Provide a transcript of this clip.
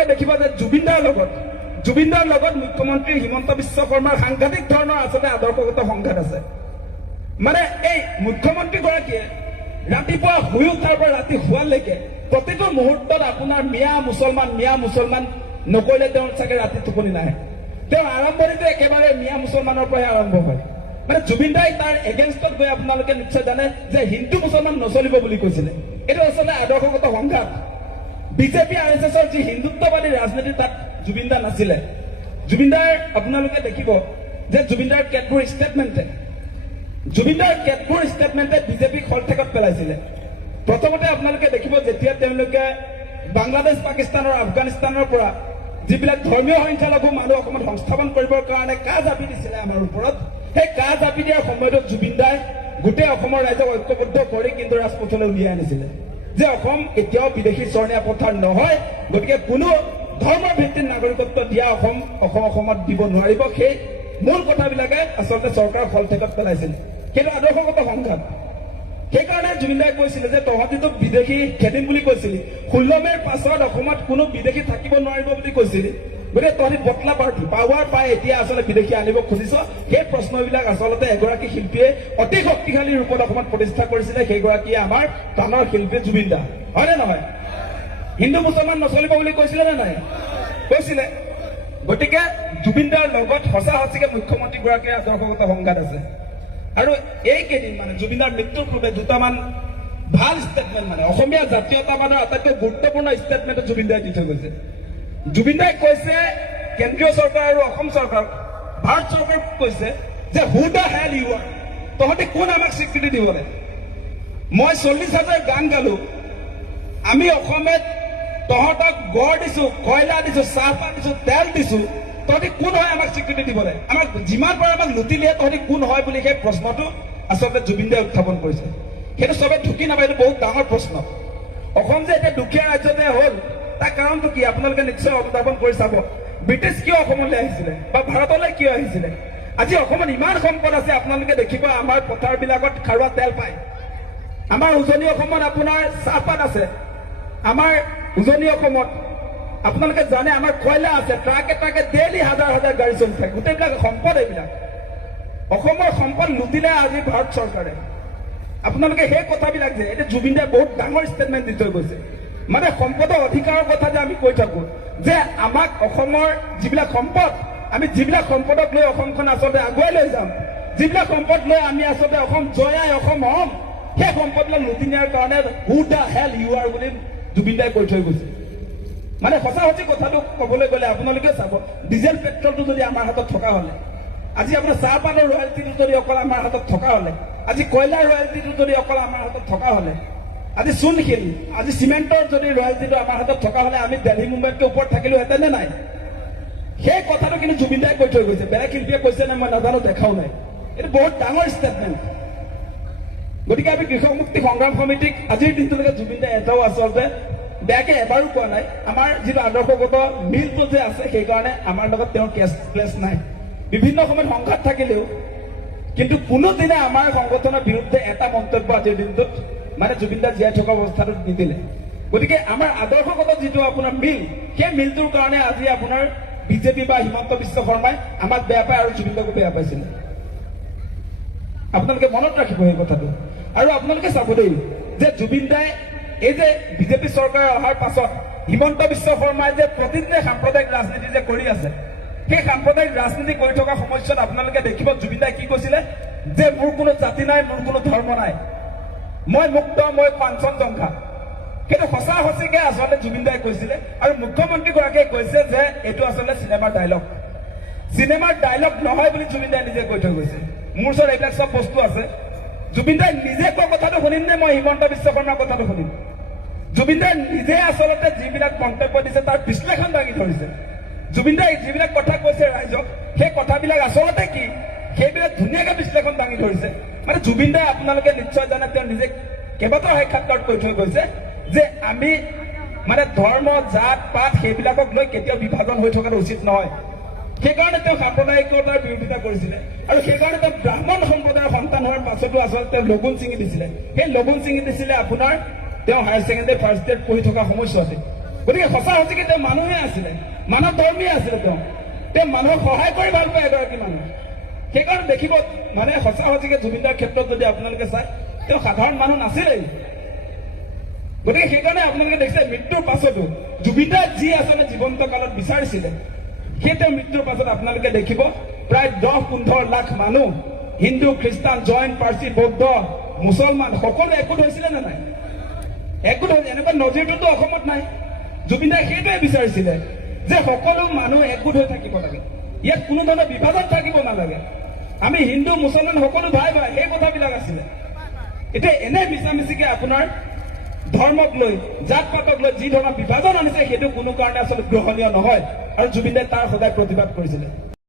আপোনালোকে দেখিব যে জুবিনদাৰ লগত মুখ্যমন্ত্ৰী হিমন্ত বিশ্ব শৰ্মাৰ সাংঘাতিক ধৰণৰ আচলতে আদৰ্শগত সংঘাত আছে। মানে এই মুখ্যমন্ত্ৰীগৰাকীয়ে ৰাতিপুৱা শুই উঠাৰ পৰা ৰাতি শোৱালৈকে প্ৰতিটো মুহূৰ্তত আপোনাৰ মিয়া মুছলমান নকৰিলে তেওঁৰ চাগে ৰাতি টোপনি নাহে। তেওঁ আৰম্ভণিতে একেবাৰে মিয়া মুছলমানৰ পৰাই আৰম্ভ হয়। মানে জুবিন দাই তাৰ এগেইনষ্টত গৈ আপোনালোকে নিশ্চয় জানে যে হিন্দু মুছলমান নচলিব বুলি কৈছিলে। এইটো আচলতে আদৰ্শগত সংঘাত। বিজেপি RSSৰ যি হিন্দুত্ববাদী ৰাজনীতি তাত জুবিন দা নাছিলে। জুবিন দাৰ আপোনালোকে দেখিব যে জুবিন দাৰ কেতবোৰ ষ্টেটমেণ্টে বিজেপিক হলঠেকত পেলাইছিলে। প্ৰথমতে আপোনালোকে দেখিব যেতিয়া তেওঁলোকে বাংলাদেশ, পাকিস্তান আৰু আফগানিস্তানৰ পৰা যিবিলাক ধৰ্মীয় সংখ্যালঘু মানুহ অসমত সংস্থাপন কৰিবৰ কাৰণে কাজ জাপি দিছিলে আমাৰ ওপৰত, সেই কাজ জাপি দিয়াৰ সময়ত জুবিন দাই গোটেই অসমৰ ৰাইজক ঐক্যবদ্ধ কৰি কিন্তু ৰাজপথলৈ উলিয়াই আনিছিলে যে অসম এতিয়াও বিদেশী চৰণীয়া পথাৰ নহয়, গতিকে কোনো ধৰ্মৰ ভিত্তিত নাগৰিকত্ব দিয়া অসমত দিব নোৱাৰিব। সেই মূল কথাবিলাকে আচলতে চৰকাৰক হলঠেকত পেলাইছিল। সেইটো আদৰ্শগত সংঘাত। সেইকাৰণে জুবিন দাই কৈছিলে যে তহঁতিতো বিদেশী খেদিম বুলি কৈছিলি, 16 মেৰ পাছত অসমত কোনো বিদেশী থাকিব নোৱাৰিব বুলি কৈছিলি, গতিকে তহঁতি বটলা পাৱাৰ পাই এতিয়া আচলতে বিদেশী আনিব খুজিছ। সেই প্ৰশ্নবিলাক আচলতে এগৰাকী শিল্পীয়ে অতি শক্তিশালী ৰূপত অসমত প্ৰতিষ্ঠা কৰিছিলে। সেইগৰাকীয়ে আমাৰ প্ৰাণৰ শিল্পী জুবিন দা, হয়নে নহয়? হিন্দু মুছলমান নচলিব বুলি কৈছিলে নে নাই? কৈছিলে। গতিকে জুবিন দাৰ লগত সঁচাকে মুখ্যমন্ত্ৰীগৰাকীৰ আদৰ্শগত সংঘাত আছে। আৰু এইকেইদিন মানে জুবিনাৰ মৃত্যুৰ পূৰ্বে দুটামান ভাল ষ্টেটমেণ্ট, মানে অসমীয়া জাতীয়তাবাদৰ আটাইতকৈ গুৰুত্বপূৰ্ণ ষ্টেটমেণ্ট জুবিন দাই দি থৈ গৈছে। জুবিন দাই কৈছে কেন্দ্ৰীয় চৰকাৰ আৰু অসম চৰকাৰ, ভাৰত চৰকাৰক কৈছে যে who the hell U R, তহঁতি কোন আমাক স্বীকৃতি দিবলৈ? মই 40,000 গান গালো, আমি অসমত তহঁতক গড় দিছো, কয়লা দিছো, চাহপাত দিছো, তেল দিছো, তহঁতি কোন হয় আমাক স্বীকৃতি দিবলৈ? আমাক যিমান পাৰে আমাক লুটি দিয়ে, তহঁতি কোন হয় বুলি সেই প্ৰশ্নটো আচলতে জুবিন দাই উত্থাপন কৰিছে। সেইটো চবে ঢুকি নাপায়, এইটো বহুত ডাঙৰ প্ৰশ্ন। অসম যে এতিয়া দুখীয়া ৰাজ্যতে হ'ল তাৰ কাৰণটো কি আপোনালোকে নিশ্চয় অনুধাৱন কৰি চাব। ব্ৰিটিছ কিয় অসমলৈ আহিছিলে বা ভাৰতলৈ কিয় আহিছিলে? আজি অসমত ইমান সম্পদ আছে, আপোনালোকে দেখিব আমাৰ পথাৰবিলাকত খাৰুৱা তেল পায়। আমাৰ উজনি অসমত আপোনাৰ চাহপাত আছে, আমাৰ উজনি অসমত আপোনালোকে জানে আমাৰ কয়লা আছে, ট্ৰাকে ডেইলি হাজাৰ গাড়ী চলি থাকে। গোটেইবিলাক সম্পদ, এইবিলাক অসমৰ সম্পদ লুটিলে আজি ভাৰত চৰকাৰে। আপোনালোকে সেই কথাবিলাক যে এতিয়া জুবিন দাই বহুত ডাঙৰ ষ্টেটমেণ্ট দি থৈ গৈছে। মানে সম্পদৰ অধিকাৰৰ কথা যে আমি কৈ থাকো যে আমাক অসমৰ যিবিলাক সম্পদ, আমি যিবিলাক সম্পদক লৈ অসমখন আচলতে আগুৱাই লৈ যাম, যিবিলাক সম্পদ লৈ আমি আচলতে অসম জয়াই অসম হ'ম, সেই সম্পদবিলাক লুটি নিয়াৰ কাৰণে who the hell U R বুলি জুবিন দাই কৈ থৈ গৈছে। মানে সঁচা কথাটো ক'বলৈ গ'লে আপোনালোকে চাব, ডিজেল পেট্ৰলটো যদি আমাৰ হাতত থকা হ'লে, আজি আপোনাৰ চাহপাতৰ ৰয়েলটিটো যদি অকল আমাৰ হাতত থকা হ'লে, আজি কয়লাৰ ৰয়েলটিটো যদি অকল আমাৰ হাতত থকা হ'লে, আজি চূণশিল, আজি চিমেণ্টৰ যদি ৰয়েলটিটো আমাৰ হাতত থকা হ'লে আমি দিল্লী মুম্বাইতকৈ ওপৰত থাকিলোহেঁতেন নে নাই? সেই কথাটো কিন্তু জুবিন দাই কৈ থৈ গৈছে। বেলেগ শিল্পীয়ে কৈছে নে মই নাজানো, দেখাও নাই। এইটো বহুত ডাঙৰ ষ্টেটমেণ্ট। গতিকে আমি কৃষক মুক্তি সংগ্ৰাম সমিতিক আজিৰ দিনটোলৈকে জুবিন দাই এটাও আচলতে বেয়াকে এবাৰো কোৱা নাই। আমাৰ যিটো আদৰ্শগত মিলটো যে আছে, সেইকাৰণে আমাৰ লগত তেওঁৰ ক্লেছ নাই। বিভিন্ন সময়ত সংঘাত থাকিলেও কিন্তু কোনোদিনে আমাৰ সংগঠনৰ বিৰুদ্ধে এটা মন্তব্য আজিৰ দিনটোত মানে জুবিন দা জীয়াই থকা অৱস্থাটোত নিদিলে। গতিকে আমাৰ আদৰ্শগত যিটো আপোনাৰ মিল, সেই মিলটোৰ কাৰণে আজি আপোনাৰ বিজেপি বা হিমন্ত বিশ্ব শৰ্মাই আমাক বেয়া পায় আৰু জুবিন দাকো বেয়া পাইছিলে। আপোনালোকে মনত ৰাখিব সেই কথাটো। আৰু আপোনালোকে চাব দেই যে জুবিন দাই এই যে বিজেপি চৰকাৰ অহাৰ পাছত হিমন্ত বিশ্ব শৰ্মাই যে প্ৰতিদিনে সাম্প্ৰদায়িক ৰাজনীতি যে কৰি আছে, সেই সাম্প্ৰদায়িক ৰাজনীতি কৰি থকা সময়ছোৱাত আপোনালোকে দেখিব জুবিন দাই কি কৈছিলে যে মোৰ কোনো জাতি নাই, মোৰ কোনো ধৰ্ম নাই, মই মুক্ত, মই কাঞ্চনজংঘা। সেইটো সঁচাকে আচলতে জুবিন দাই কৈছিলে। আৰু মুখ্যমন্ত্ৰীগৰাকীয়ে কৈছে যে এইটো আচলতে চিনেমাৰ ডায়লগ নহয় বুলি জুবিন দাই নিজে কৈ থৈ গৈছে। মোৰ ওচৰত এইবিলাক চব বস্তু আছে। জুবিন দাই নিজে কোৱা কথাটো শুনিম নে মই হিমন্ত বিশ্ব শৰ্মাৰ কথাটো শুনিম? জুবিন দাই নিজে আচলতে যিবিলাক মন্তব্য দিছে তাৰ বিশ্লেষণ দাঙি ধৰিছে। জুবিন দাই যিবিলাক কথা কৈছে ৰাইজক, সেই কথাবিলাক আচলতে কি, সেইবিলাক ধুনীয়াকে বিশ্লেষণ দাঙি ধৰিছে। মানে জুবিন দাই আপোনালোকে নিশ্চয় জানে, তেওঁ নিজে কেইবাটাও সাক্ষাৎকাৰত কৈ থৈ গৈছে যে আমি মানে ধৰ্ম, জাত পাত সেইবিলাকক লৈ কেতিয়াও বিভাজন হৈ থকাটো উচিত নহয়। সেইকাৰণে তেওঁ সাম্প্ৰদায়িকতাৰ বিৰোধিতা কৰিছিলে। আৰু সেইকাৰণে তেওঁ ব্ৰাহ্মণ সম্প্ৰদায়ৰ সন্তান হোৱাৰ পাছতো আচলতে তেওঁ লগুণ ছিঙি দিছিলে। সেই লগুণ ছিঙি দিছিলে আপোনাৰ তেওঁ হায়াৰ ছেকেণ্ডেৰী ফাৰ্ষ্ট ইয়েৰত পঢ়ি থকা সময়ছোৱাতে। গতিকে সঁচা সঁচিকে তেওঁ মানুহে আছিলে, মানৱ ধৰ্মীয় আছিলে। তেওঁ মানুহক সহায় কৰি ভাল পায় এগৰাকী মানুহ। সেইকাৰণে দেখিব মানে সঁচা সঁচিকে জুবিনদাৰ ক্ষেত্ৰত যদি আপোনালোকে চায়, তেওঁ সাধাৰণ মানুহ নাছিলেই। গতিকে সেইকাৰণে আপোনালোকে দেখিছে মৃত্যুৰ পাছতো জুবিনদাৰ যি আচলতে জীৱন্ত কালত বিচাৰিছিলে, সেই তেওঁ মৃত্যুৰ পাছত আপোনালোকে দেখিব প্ৰায় 10-15 লাখ মানুহ, হিন্দু, খ্ৰীষ্টান, জৈন, পাৰ্চী, বৌদ্ধ, মুছলমান সকলো একগোট হৈছিলে নে নাই? একগোট হৈ এনেকুৱা নজিৰটোতো অসমত নাই। জুবিনদাই সেইটোৱে বিচাৰিছিলে যে সকলো মানুহ একগোট হৈ থাকিব লাগে, ইয়াত কোনো ধৰণৰ বিভাজন থাকিব নালাগে, আমি হিন্দু মুছলমান সকলো ভাই ভাই, সেই কথাবিলাক আছিলে। এতিয়া এনে মিছামিছিকে আপোনাৰ ধৰ্মক লৈ, জাত পাতক লৈ যি ধৰণৰ বিভাজন আনিছে, সেইটো কোনো কাৰণে আচলতে গ্ৰহণীয় নহয়, আৰু জুবিনদাই তাৰ সদায় প্ৰতিবাদ কৰিছিলে।